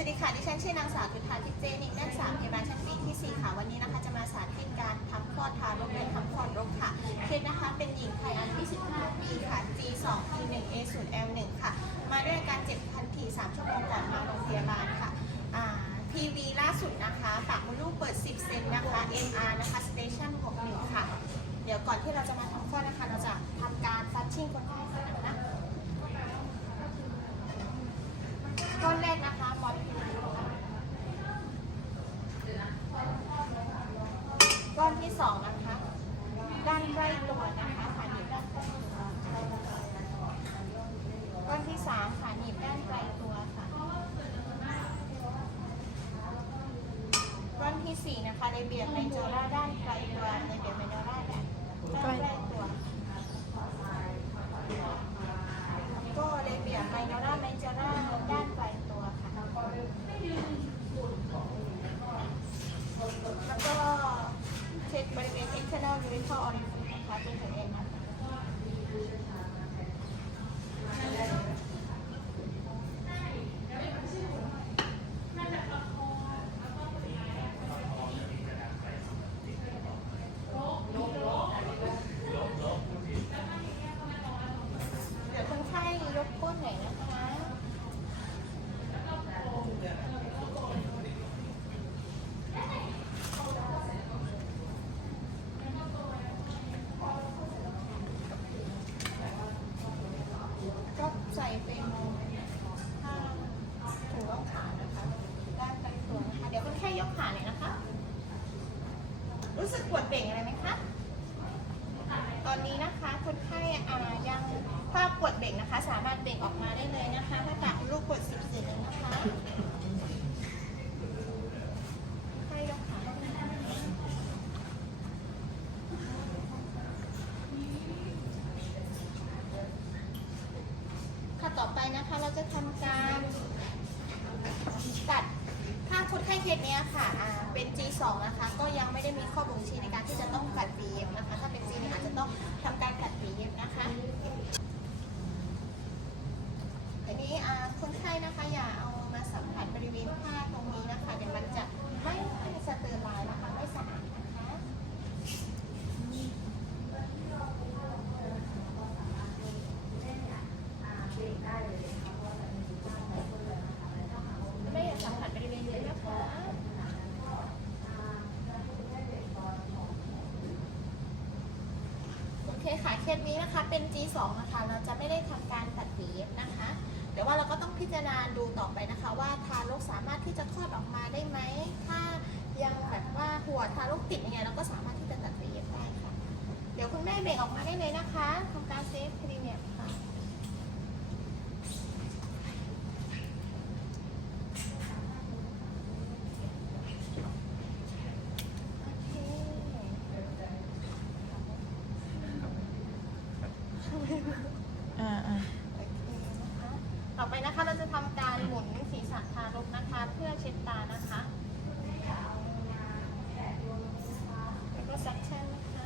วัสดีค่ะดิฉันชื่อนางสาวจุธาทิพย์เจนิกนักศึกษาพยาบาลชั้นปีที่ 4 ค่ะ วันนี้นะคะจะมาสาธิตการทำคลอดทารกและทำคลอดรกค่ะเคสนะคะเป็นหญิงไทยอายุ25 ปีค่ะ G2 T1 A0 L1 ค่ะ มาด้วยการเจ็บทันที 3 ชั่วโมงก่อนมาโรงพยาบาลค่ะ PV ล่าสุดนะคะปากมดลูกเปิด 10 เซนนะคะ MR นะคะ Station 61 ค่ะ เดี๋ยวก่อนที่เราจะมาทำคลอดนะคะ เราจะทำการฟัดชิ่งคนไข้ก่อนนะคะ ก้อนแรกนะคะมอสก้อนที่สองนะคะ ด้านใกล้ตัวนะคะขาหนีบด้านใกล้ตัวก้อนที่สามขาหนีบด้านไกลตัวค่ะ ก้อน ที่สี่นะคะในเบียดไมโจล่าด้านไกลตัวในเบียดไมโจล่าด้านด้านใกล้ตัวก็เลยเบียดไมโนราไมเจราด้านไกลตัวค่ะแล้วก็เช็คบริเวณ external urethral orifice นะคะเป็นตัวเองนะคะเดี๋ยวคนไข้ยกก้นหน่อยนะคะ ก็ ใส่เป็นผ้าถุงน่องขานะคะด้านใกล้ตัวนะคะเดี๋ยวคนไข้ยกขาหน่อยนะคะ รู้สึกปวดเบ่งอะไรไหมคะ ตอนนี้นะคะคนไข้อ่ายังถ้าปวดเบ่งนะคะ สามารถเบ่งออกมาได้เลยนะคะ ถ้าตักลูกปวดสิบสิบเลยนะคะให้ยกขาขึ้นนะคะค่ะต่อไป นะคะ เราจะทำการตัดถ้าคนไข้เคสเนี้ยค่ะอ่าเป็น G2 นะคะ ก็ยังไม่ได้มีข้อบ่งชี้ในการที่จะต้องตัดปีเย็บนะคะ ถ้าเป็น G1 อาจจะต้องทำการตัดปีเย็บนะคะทีนี้อ่าคนไข้นะคะอย่าเอามาสัมผัสบริเวณผ้าตรงนี้นะคะ เดี๋ยวมันจะไม่สเตอร์ไลน์นะคะ ไม่สะอาดนะคะ ไม่อยากสัมผัสบริเวณนี้นะคะ โอเคค่ะ เคสนี้นะคะ เป็น G2 นะคะ เราจะไม่ได้ทำการตัดหวีเย็บนะคะ แต่ว่าเราก็ต้องพิจารณาดูต่อไปนะคะ ว่าทารกสามารถที่จะคลอดออกมาได้ไหม ถ้ายังแบบว่าหัวทารกติดยังไงเราก็สามารถที่จะตัดหวีเย็บได้ค่ะ เดี๋ยวคุณแม่เบ่งออกมาได้เลยนะคะทำการเซฟคลีเนียค่ะ โอเค อ่าอ่า โอเคนะคะ ต่อไปนะคะเราจะทำการหมุนศีรษะทารกนะคะ เพื่อเช็ดตานะคะ แล้วก็ซักชั่นนะคะ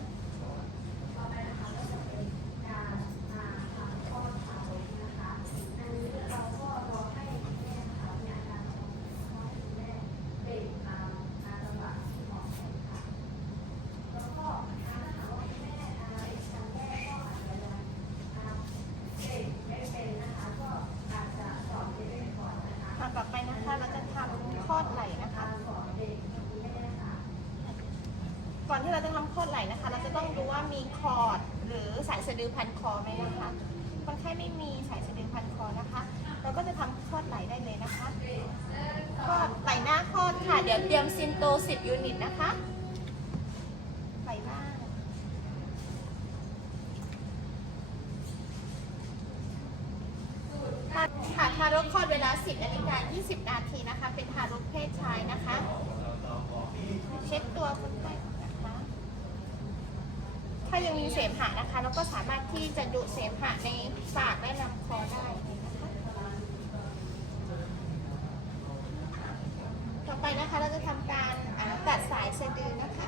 ค่ะต่อไปนะคะเราจะทำคลอดไหล่นะคะ ก่อนที่เรา ไหล่นะคะ เราจะต้องดูว่ามีคอร์ดหรือสายสะดือพันคอไหมนะคะคนไข้ไม่มีสายสะดือพันคอนะคะ เราก็จะทำคลอดไหล่ได้เลยนะคะคลอดไหล่หน้าคลอดค่ะ เดี๋ยวเตรียมซินโต10ยูนิตนะคะไหล่ล่าค่ะทารกคลอดเวลา 10นาฬิกา20 นาทีนะคะ เป็นทารกเพศชายนะคะ เช็ดตัวคนไข้ ถ้ายังมีเสมหะนะคะเราก็สามารถที่จะดูดเสมหะในปากและลำคอได้นะคะต่อไปนะคะเราจะทำการตัดสายสะดือนะคะ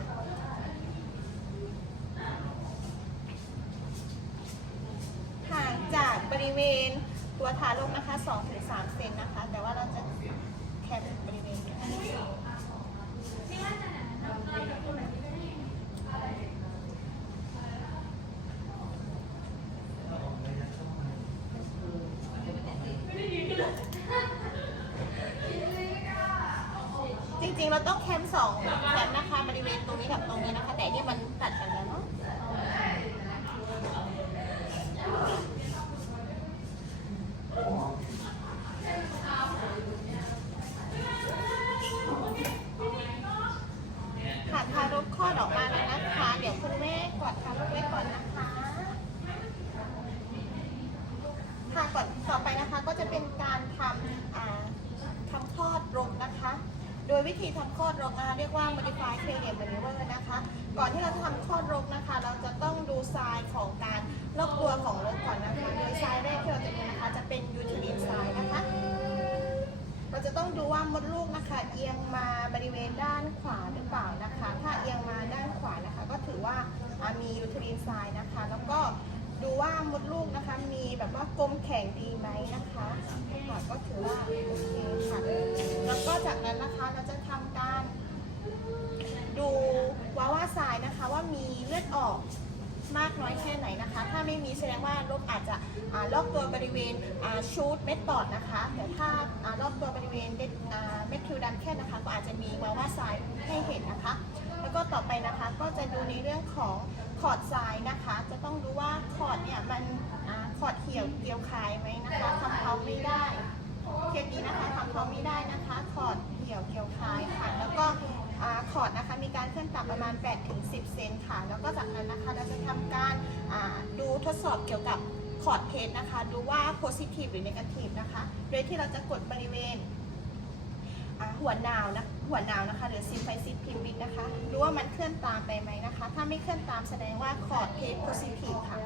ห่างจากบริเวณตัวทารกนะคะ2-3เซนนะคะ แต่ว่าเราจะแคปริงๆเรา ต้องแคมป์สองแคมป์นะคะบริเวณตรงนี้กับตรงนี้นะคะ แต่นี่มันตัดกันแล้วเนาะค่ะทารกคลอดออกมาแล้วนะคะ เดี๋ยวคุณแม่กอดทารกไว้ก่อนนะคะค่ะก่อนต่อไปนะคะก็จะเป็นการทำทำคลอดรกนะคะ โดยวิธีทำคลอดรกนะคะเรียกว่า modify cranial maneuver นะคะ ก่อนที่เราจะทำคลอดรกนะคะ เราจะต้องดูทรายของการรอบตัวของรกก่อนนะคะ โดยทรายแรกที่เราจะดูนะคะจะเป็น uterine ทรายนะคะ เราจะต้องดูว่ามดลูกนะคะ เอียงมาบริเวณด้านขวาหรือเปล่านะคะ ถ้าเอียงมาด้านขวานะคะ ก็ถือว่ามียูทรีนไซน์นะคะ มดลูกนะคะ มีแบบว่ากลมแข็งดีไหมนะคะค่ะก็ถือว่าโอเคค่ะ แล้วก็จากนั้นนะคะเราจะทำการ ดูว่าว่าทรายนะคะ ว่ามีเลือดออกมากน้อยแค่ไหนนะคะ ถ้าไม่มีแสดงว่าโรคอาจจะอ่ารอบตัวบริเวณชูดเม็ดปอดนะคะ แต่ถ้าอ่ารอบตัวบริเวณเม็ดคิวดันแค่นะคะ ก็อาจจะมีวาว่าทรายให้เห็นนะคะ แล้วก็ต่อไปนะคะก็จะดูในเรื่องของ ขอดทรายนะคะ จะต้องดูว่าขอดเนี่ยมันอ่าขอดเหี่ยวเกลียวคายไหมนะคะทำเขาไม่ได้เคสนี้นะคะทำเขาไม่ได้นะคะคอร์ดเหี่ยวเกี่ยวคายค่ะ แล้วก็คอร์ดนะคะมีการเคลื่อนต่ำประมาณ 8-10 เซนค่ะ แล้วก็จากนั้นนะคะเราจะทำการดูทดสอบเกี่ยวกับคอร์ดเทสนะคะดูว่า positive หรือ negative นะคะ โดยที่เราจะกดบริเวณหัวหนาวนะคะ หัวหนาวนะคะหรือซิมไฟซิสพิมบิดนะคะดูว่ามันเคลื่อนตามไปไหมนะคะ ถ้าไม่เคลื่อนตามแสดงว่าคอร์ดเพสโพซิทีฟค่ะ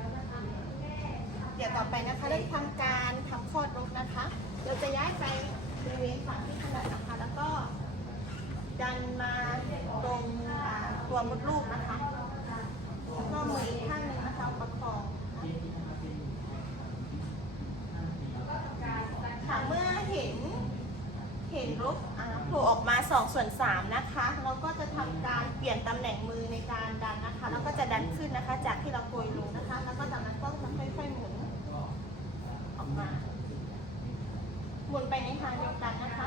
เดี๋ยวต่อไปนะคะเราจะทำการทำคลอดรกนะคะ เราจะย้ายไปบริเวณฝั่งที่ถนัดนะคะ แล้วก็ดันมาตรงตัวมดลูกนะคะ แล้วก็มืออีกข้างหนึงนะคะประคองค่ะเมื่อเห็นเห็นรกอ่าโผล่ออกมา2ส่ วน3นะคะ เราก็จะทำการเปลี่ยนตำแหน่งมือในการดันนะคะ แล้วก็จะดันขึ้นนะคะ จากที่เราโกยลงนะคะ แล้วก็จากนั้นก็จะค่อยๆหมุนออกมา หมุนไปในทางเดียวกันนะคะ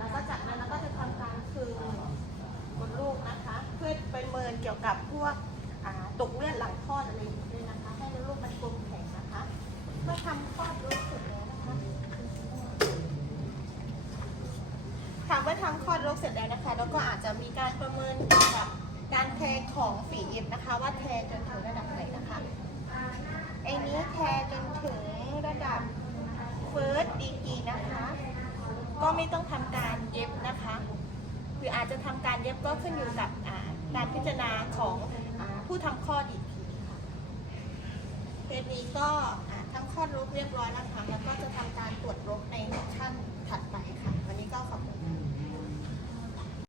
แล้วก็จากนั้นเราก็จะทำการคืนบนลูกนะคะ เพื่อประเมินเกี่ยวกับพวกอ่าตกเลือดหลังคลอดอะไรอย่างนี้ด้วยนะคะ ให้ลูกมันกลมแข็งนะคะ เมื่อทำคลอดลูกเสร็จแล้วนะคะ ถามว่าทำคลอดลูกเสร็จแล้วนะคะ แล้วก็อาจจะมีการประเมินเกี่ยวกับการแทงของฝีเอ็นนะคะ ว่าแทงจนถึงระดับไหนนะคะไอ้นี้แทจนถึงระดับเฟิร์สดีกีนะคะ ก็ไม่ต้องทำการเย็บนะคะหรืออาจจะทำการเย็บก็ขึ้นอยู่กับการพิจารณาของผู้ทำคลอดอีกทีค่ะเคสนี้ก็ทำคลอดรกเรียบร้อยแล้วค่ะแล้วก็จะทำการตรวจรกในขั้นถัดไป